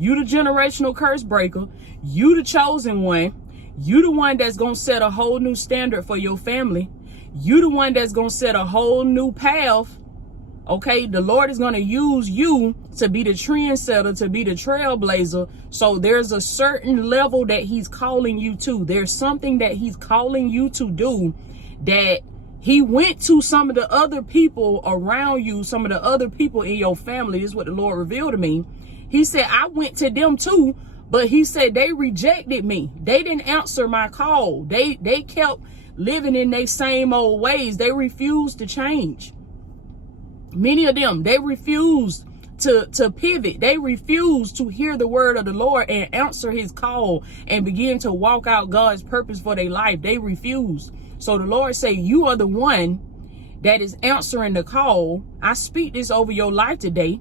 You the generational curse breaker. You the chosen one. You the one that's going to set a whole new standard for your family. You the one that's going to set a whole new path. Okay, the Lord is going to use you to be the trendsetter, to be the trailblazer. So there's a certain level that he's calling you to. There's something that he's calling you to do that he went to some of the other people around you, some of the other people in your family. This is what the Lord revealed to me. He said, I went to them too, but he said they rejected me. They didn't answer my call. They kept living in their same old ways. They refused to change. Many of them, they refused to pivot. They refused to hear the word of the Lord and answer his call and begin to walk out God's purpose for their life. They refused. So the Lord say, you are the one that is answering the call. I speak this over your life today,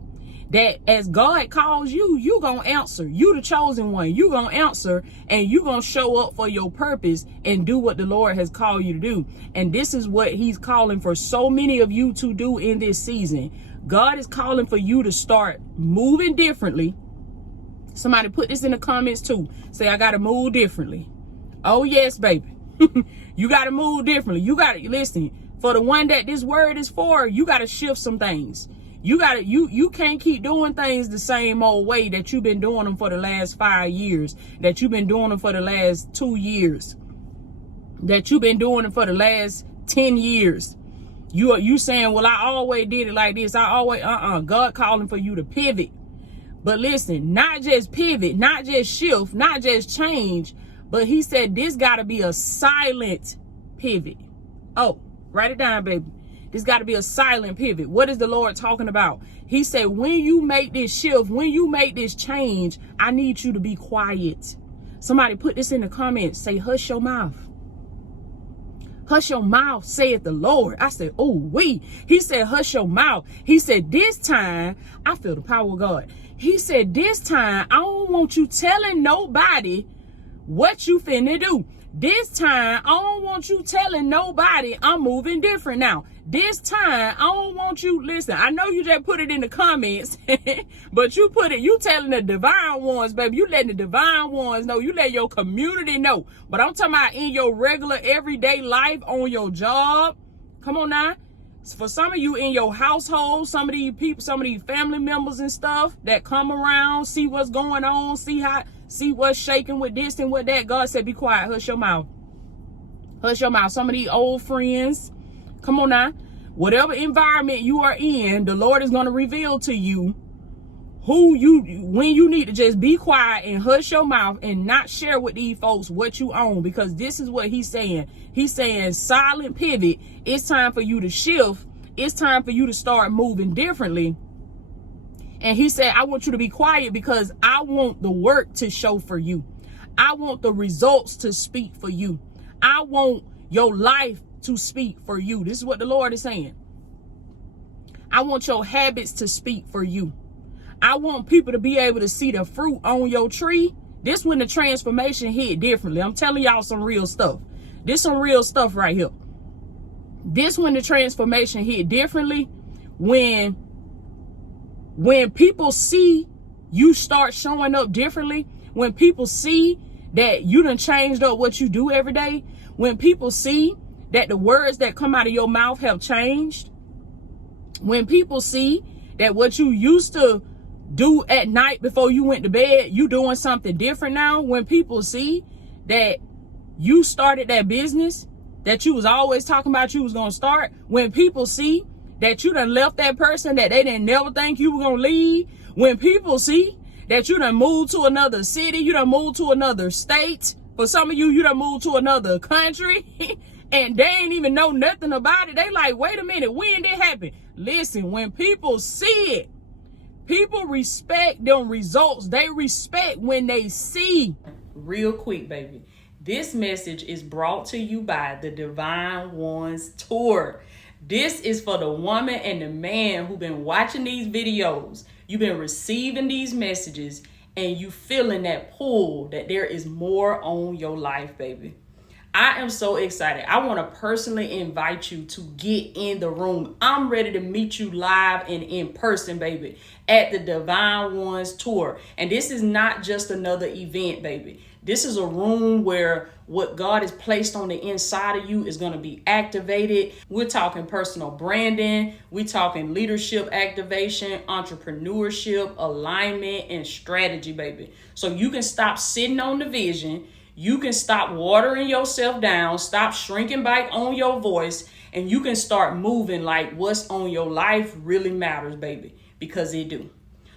that as God calls you, you gonna answer. You the chosen one. You gonna answer, and you gonna show up for your purpose and do what the Lord has called you to do. And this is what he's calling for so many of you to do in this season. God is calling for you to start moving differently. Somebody put this in the comments too. Say, I gotta move differently. Oh yes, baby. You gotta move differently. You gotta listen. For the one that this word is for, you gotta shift some things. You can't keep doing things the same old way that you've been doing them for the last 5 years, that you've been doing them for the last 2 years, that you've been doing them for the last 10 years. You saying, well, I always did it like this. I always, God calling for you to pivot. But listen, not just pivot, not just shift, not just change, but he said this got to be a silent pivot. Oh, write it down, baby. This got to be a silent pivot. What is the Lord talking about? He said, when you make this shift, when you make this change, I need you to be quiet. Somebody put this in the comments. Say, hush your mouth. Hush your mouth, saith the Lord. I said, oh, we. He said, hush your mouth. He said, this time, I feel the power of God. He said, this time, I don't want you telling nobody what you finna do. This time, I don't want you telling nobody I'm moving different now. This time, I don't want you, listen, I know you just put it in the comments, but you put it, you telling the divine ones, baby. You letting the divine ones know. You let your community know. But I'm talking about in your regular everyday life, on your job. Come on now. For some of you in your household, some of these people, some of these family members and stuff that come around, see what's going on, see what's shaking with this and with that. God said, be quiet, hush your mouth. Hush your mouth. Some of these old friends, come on now. Whatever environment you are in, the Lord is going to reveal to you when you need to just be quiet and hush your mouth and not share with these folks what you own, because this is what he's saying. He's saying silent pivot. It's time for you to shift. It's time for you to start moving differently. And he said, I want you to be quiet because I want the work to show for you. I want the results to speak for you. I want your life to speak for you. This is what the Lord is saying. I want your habits to speak for you. I want people to be able to see the fruit on your tree. This when the transformation hit differently. I'm telling y'all some real stuff. This some real stuff right here. This when the transformation hit differently. When people see you start showing up differently. When people see that you done changed up what you do every day. When people see that the words that come out of your mouth have changed. When people see that what you used to do at night before you went to bed, you doing something different now. When people see that you started that business that you was always talking about you was going to start. When people see that you done left that person that they didn't never think you were going to leave. When people see that you done moved to another city, you done moved to another state. For some of you, you done moved to another country and they ain't even know nothing about it. They like, wait a minute, when did it happen? Listen, when people see it, people respect them results. They respect when they see. Real quick, baby. This message is brought to you by the Divine Ones Tour. This is for the woman and the man who've been watching these videos. You've been receiving these messages and you feeling that pull that there is more on your life, baby. I am so excited. I want to personally invite you to get in the room. I'm ready to meet you live and in person, baby, at the Divine Ones Tour. And this is not just another event, baby. This is a room where what God has placed on the inside of you is going to be activated. We're talking personal branding. We're talking leadership activation, entrepreneurship, alignment, and strategy, baby. So you can stop sitting on the vision. You can stop watering yourself down, stop shrinking back on your voice, and you can start moving like what's on your life really matters, baby, because it do.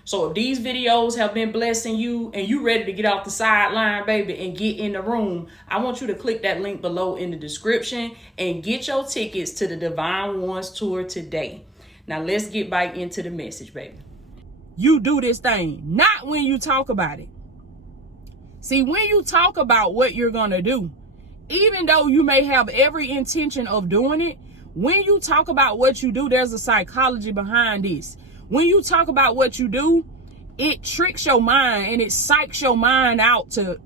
So if these videos have been blessing you and you ready to get off the sideline, baby, and get in the room, I want you to click that link below in the description and get your tickets to the Divine Ones Tour today. Now let's get back into the message, baby. You do this thing, not when you talk about it. See, when you talk about what you're going to do, even though you may have every intention of doing it, when you talk about what you do, there's a psychology behind this. When you talk about what you do, it tricks your mind and it psychs your mind out to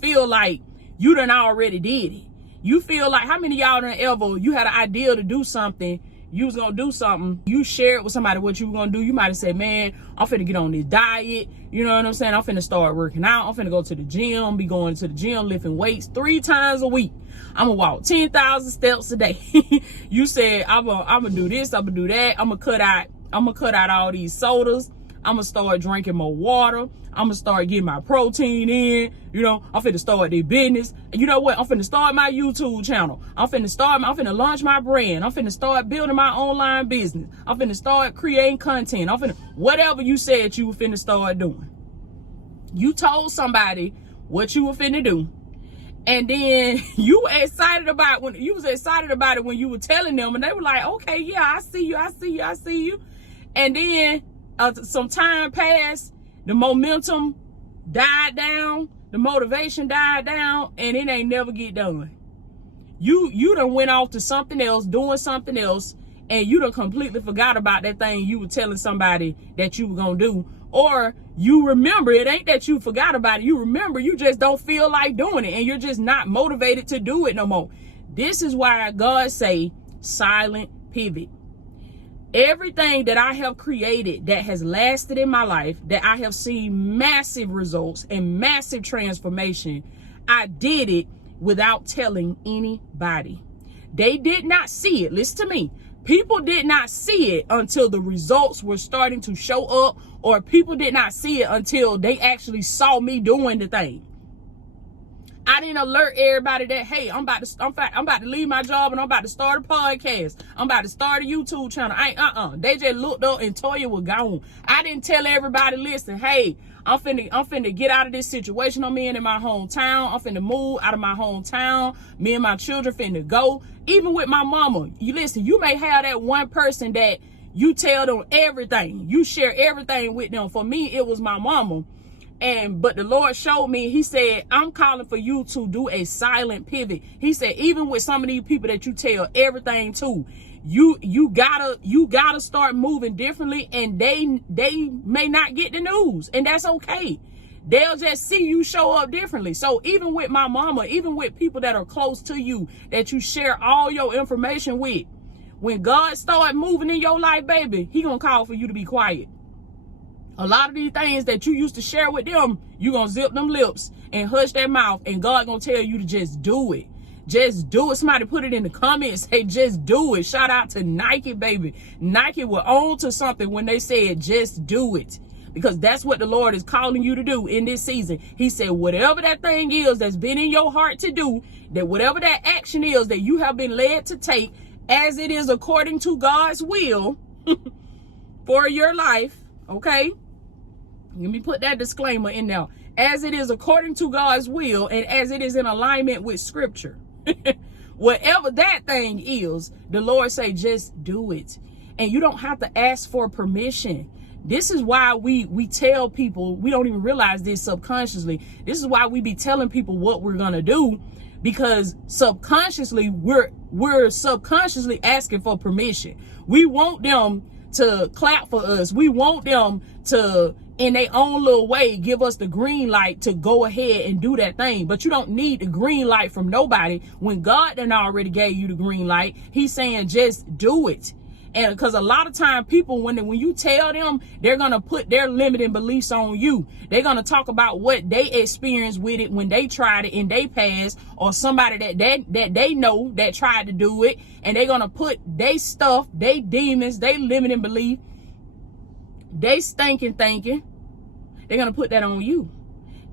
feel like you done already did it. You feel like, how many of y'all done ever, you had an idea to do something, you was gonna do something, you shared with somebody what you were gonna do, you might have said, man, I'm finna get on this diet, you know what I'm saying, I'm finna start working out, I'm finna go to the gym, be going to the gym, lifting weights 3 times a week, I'm gonna walk 10,000 steps a day. You said, I'm gonna do this, I'm gonna do that, I'm gonna cut out all these sodas, I'm gonna start drinking more water, I'm gonna start getting my protein in, you know, I'm finna start their business. And you know what? I'm finna start my YouTube channel. I'm finna launch my brand. I'm finna start building my online business. I'm finna start creating content. Whatever you said you were finna start doing. You told somebody what you were finna do. And then you were excited about it when you were telling them, and they were like, okay, yeah, I see you. And then some time passed, the momentum died down, the motivation died down, and it ain't never get done. You done went off to something else, doing something else, and you done completely forgot about that thing you were telling somebody that you were gonna do. Or you remember, it ain't that you forgot about it, you remember, you just don't feel like doing it, and you're just not motivated to do it no more. This is why God say silent pivot. Everything that I have created that has lasted in my life, that I have seen massive results and massive transformation, I did it without telling anybody. They did not see it. Listen to me. People did not see it until the results were starting to show up, or people did not see it until they actually saw me doing the thing. I didn't alert everybody that, hey, I'm about to leave my job and I'm about to start a podcast. I'm about to start a YouTube channel. They just looked up and Toya was gone. I didn't tell everybody, listen, hey, I'm finna get out of this situation I'm in my hometown. I'm finna move out of my hometown. Me and my children finna go. Even with my mama, you listen, you may have that one person that you tell them everything. You share everything with them. For me, it was my mama. But the Lord showed me, he said, I'm calling for you to do a silent pivot. He said, even with some of these people that you tell everything to, you gotta start moving differently, and they may not get the news, and that's okay. They'll just see you show up differently. So even with my mama, even with people that are close to you, that you share all your information with, when God start moving in your life, baby, he gonna call for you to be quiet. A lot of these things that you used to share with them, you gonna zip them lips and hush their mouth, and God gonna tell you to just do it. Just do it. Somebody put it in the comments, say just do it. Shout out to Nike, baby. Nike were on to something when they said just do it, because that's what the Lord is calling you to do in this season. He said, whatever that thing is that's been in your heart to do, that whatever that action is that you have been led to take, as it is according to God's will for your life, okay? Let me put that disclaimer in there. As it is according to God's will, and as it is in alignment with scripture. Whatever that thing is, the Lord say, just do it. And you don't have to ask for permission. This is why we tell people, we don't even realize this subconsciously. This is why we be telling people what we're going to do, because subconsciously, we're subconsciously asking for permission. We want them to clap for us. We want them to in their own little way, give us the green light to go ahead and do that thing. But you don't need the green light from nobody when God done already gave you the green light. He's saying just do it. And because a lot of time people, when you tell them, they're going to put their limiting beliefs on you. They're going to talk about what they experienced with it when they tried it in their past, or somebody that they know that tried to do it. And they're going to put they stuff, they demons, they limiting belief, they stinking thinking. They're going to put that on you.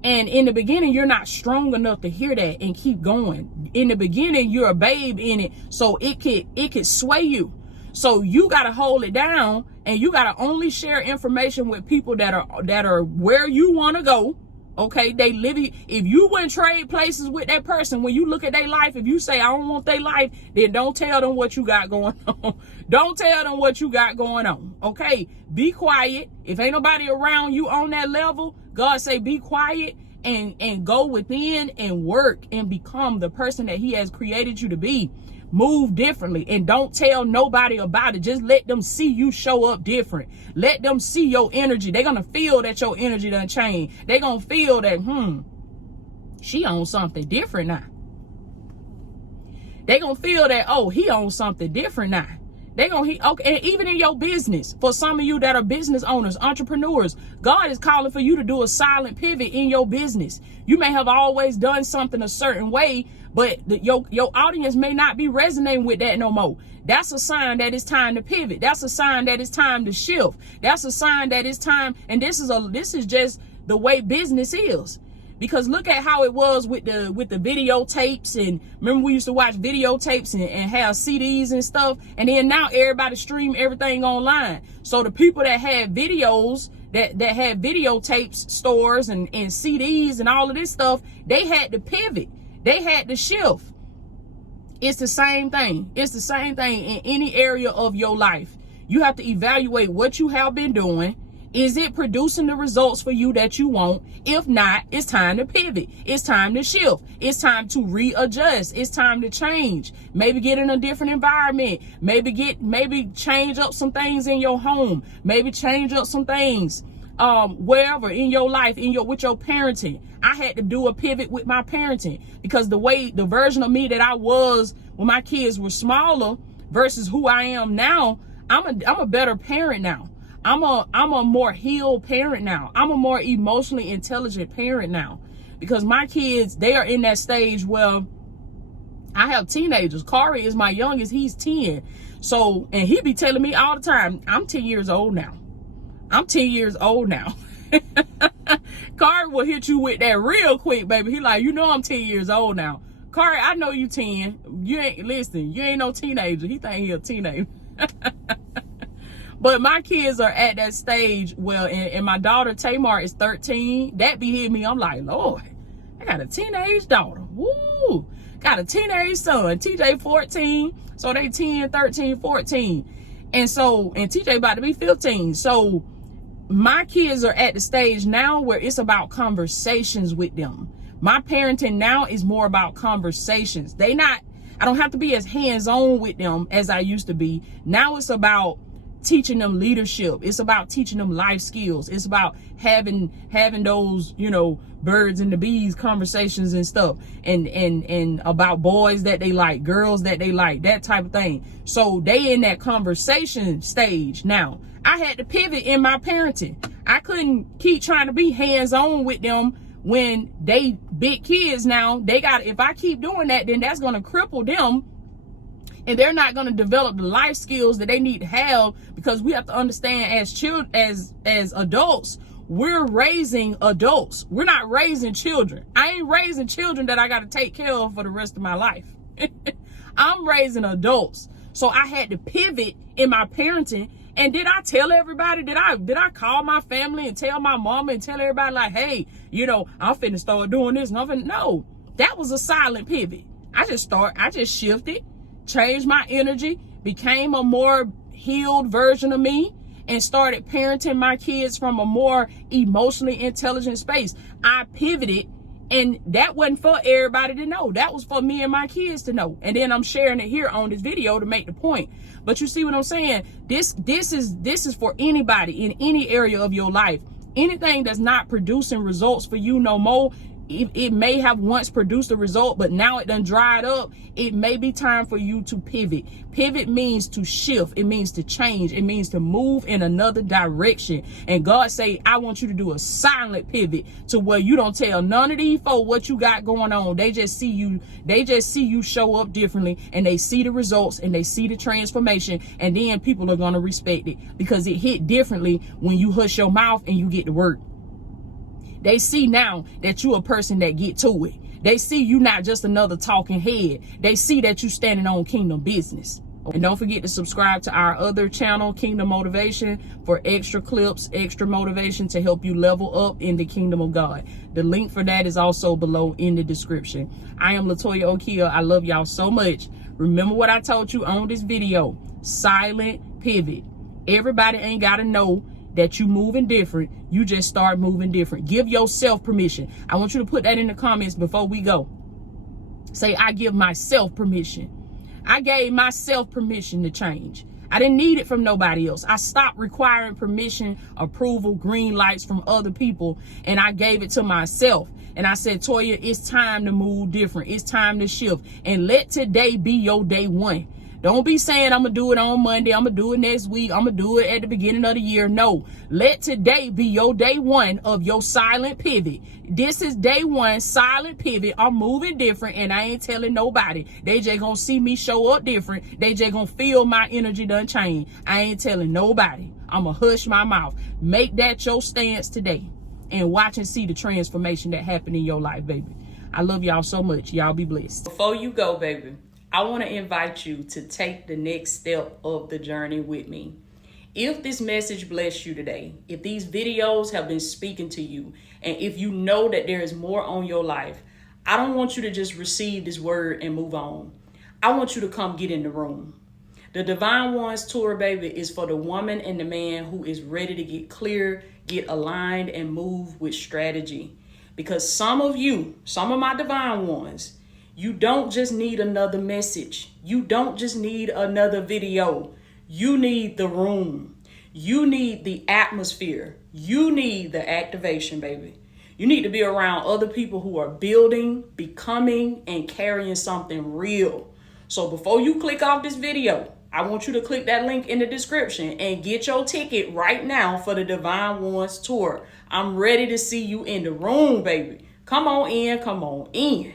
And in the beginning, you're not strong enough to hear that and keep going. In the beginning, you're a babe in it. So it could sway you. So you got to hold it down, and you got to only share information with people that are where you want to go. Okay, they live. If you wouldn't trade places with that person, when you look at their life, if you say, I don't want their life, then don't tell them what you got going on. Don't tell them what you got going on. Okay, be quiet. If ain't nobody around you on that level, God say be quiet and go within and work and become the person that he has created you to be. Move differently, and don't tell nobody about it. Just let them see you show up different. Let them see your energy. They're going to feel that your energy done changed. They're going to feel that, she on something different now. They're going to feel that, oh, he on something different now. Okay, and even in your business, for some of you that are business owners, entrepreneurs, God is calling for you to do a silent pivot in your business. You may have always done something a certain way, but your audience may not be resonating with that no more. That's a sign that it's time to pivot. That's a sign that it's time to shift. That's a sign that it's time. And this is just the way business is. Because look at how it was with the videotapes. And remember, we used to watch videotapes and have CDs and stuff. And then now everybody stream everything online. So the people that had videos, that had videotapes stores and CDs and all of this stuff, they had to pivot. They had to shift. It's the same thing. It's the same thing in any area of your life. You have to evaluate what you have been doing. Is it producing the results for you that you want? If not, it's time to pivot. It's time to shift. It's time to readjust. It's time to change. Maybe get in a different environment. Maybe change up some things in your home. Maybe change up some things wherever in your life, with your parenting. I had to do a pivot with my parenting, because the version of me that I was when my kids were smaller versus who I am now, I'm a better parent now. I'm a more healed parent now. I'm a more emotionally intelligent parent now, because my kids, they are in that stage where I have teenagers. Kari is my youngest. He's 10. So, and he be telling me all the time, I'm 10 years old now. I'm 10 years old now. Kari will hit you with that real quick, baby. He like, I'm 10 years old now. Kari, I know you 10. You ain't no teenager. He think he a teenager. But my kids are at that stage. Well, and my daughter Tamar is 13. That be hitting me. I'm like, Lord, I got a teenage daughter. Woo! Got a teenage son. TJ 14. So they 10, 13, 14. And TJ about to be 15. So my kids are at the stage now where it's about conversations with them. My parenting now is more about conversations. I don't have to be as hands-on with them as I used to be. Now it's about teaching them leadership. It's about teaching them life skills. It's about having those, birds and the bees conversations and stuff, and about boys that they like, girls that they like, that type of thing. So they in that conversation stage now. I had to pivot in my parenting. I couldn't keep trying to be hands-on with them when they big kids now. If I keep doing that, then that's going to cripple them. And they're not going to develop the life skills that they need to have, because we have to understand as adults, we're raising adults. We're not raising children. I ain't raising children that I got to take care of for the rest of my life. I'm raising adults. So I had to pivot in my parenting. And did I tell everybody? Did I call my family and tell my mama and tell everybody like, hey, I'm finna start doing this? No, that was a silent pivot. I just shifted, changed my energy, became a more healed version of me, and started parenting my kids from a more emotionally intelligent space. I pivoted, and that wasn't for everybody to know. That was for me and my kids to know. And then I'm sharing it here on this video to make the point. But you see what I'm saying? This is for anybody in any area of your life. Anything that's not producing results for you no more, it may have once produced a result, but now it done dried up. It may be time for you to pivot. Pivot means to shift. It means to change. It means to move in another direction. And God say, I want you to do a silent pivot to where you don't tell none of these folks what you got going on. They just see you show up differently, and they see the results and they see the transformation, and then people are going to respect it because it hit differently when you hush your mouth and you get to work. They see now that you a person that get to it. They see you not just another talking head. They see that you standing on kingdom business. And don't forget to subscribe to our other channel, Kingdom Motivation, for extra clips, extra motivation to help you level up in the kingdom of God. The link for that is also below in the description. I am Latoya Okeia. I love y'all so much. Remember what I told you on this video. Silent pivot. Everybody ain't got to know that you moving different. You just start moving different. Give yourself permission. I want you to put that in the comments before we go. Say, I give myself permission. I gave myself permission to change. I didn't need it from nobody else. I stopped requiring permission, approval, green lights from other people, and I gave it to myself. And I said, Toya, it's time to move different. It's time to shift. And let today be your day one. Don't be saying, I'm going to do it on Monday. I'm going to do it next week. I'm going to do it at the beginning of the year. No, let today be your day one of your silent pivot. This is day one, silent pivot. I'm moving different, and I ain't telling nobody. They just going to see me show up different. They just going to feel my energy done change. I ain't telling nobody. I'm going to hush my mouth. Make that your stance today and watch and see the transformation that happened in your life, baby. I love y'all so much. Y'all be blessed. Before you go, baby, I want to invite you to take the next step of the journey with me. If this message blessed you today, if these videos have been speaking to you, and if you know that there is more on your life, I don't want you to just receive this word and move on. I want you to come get in the room. The Divine Ones Tour, baby, is for the woman and the man who is ready to get clear, get aligned, and move with strategy. Because some of my Divine Ones, you don't just need another message. You don't just need another video. You need the room. You need the atmosphere. You need the activation, baby. You need to be around other people who are building, becoming, and carrying something real. So before you click off this video, I want you to click that link in the description and get your ticket right now for the Divine Ones Tour. I'm ready to see you in the room, baby. Come on in, come on in.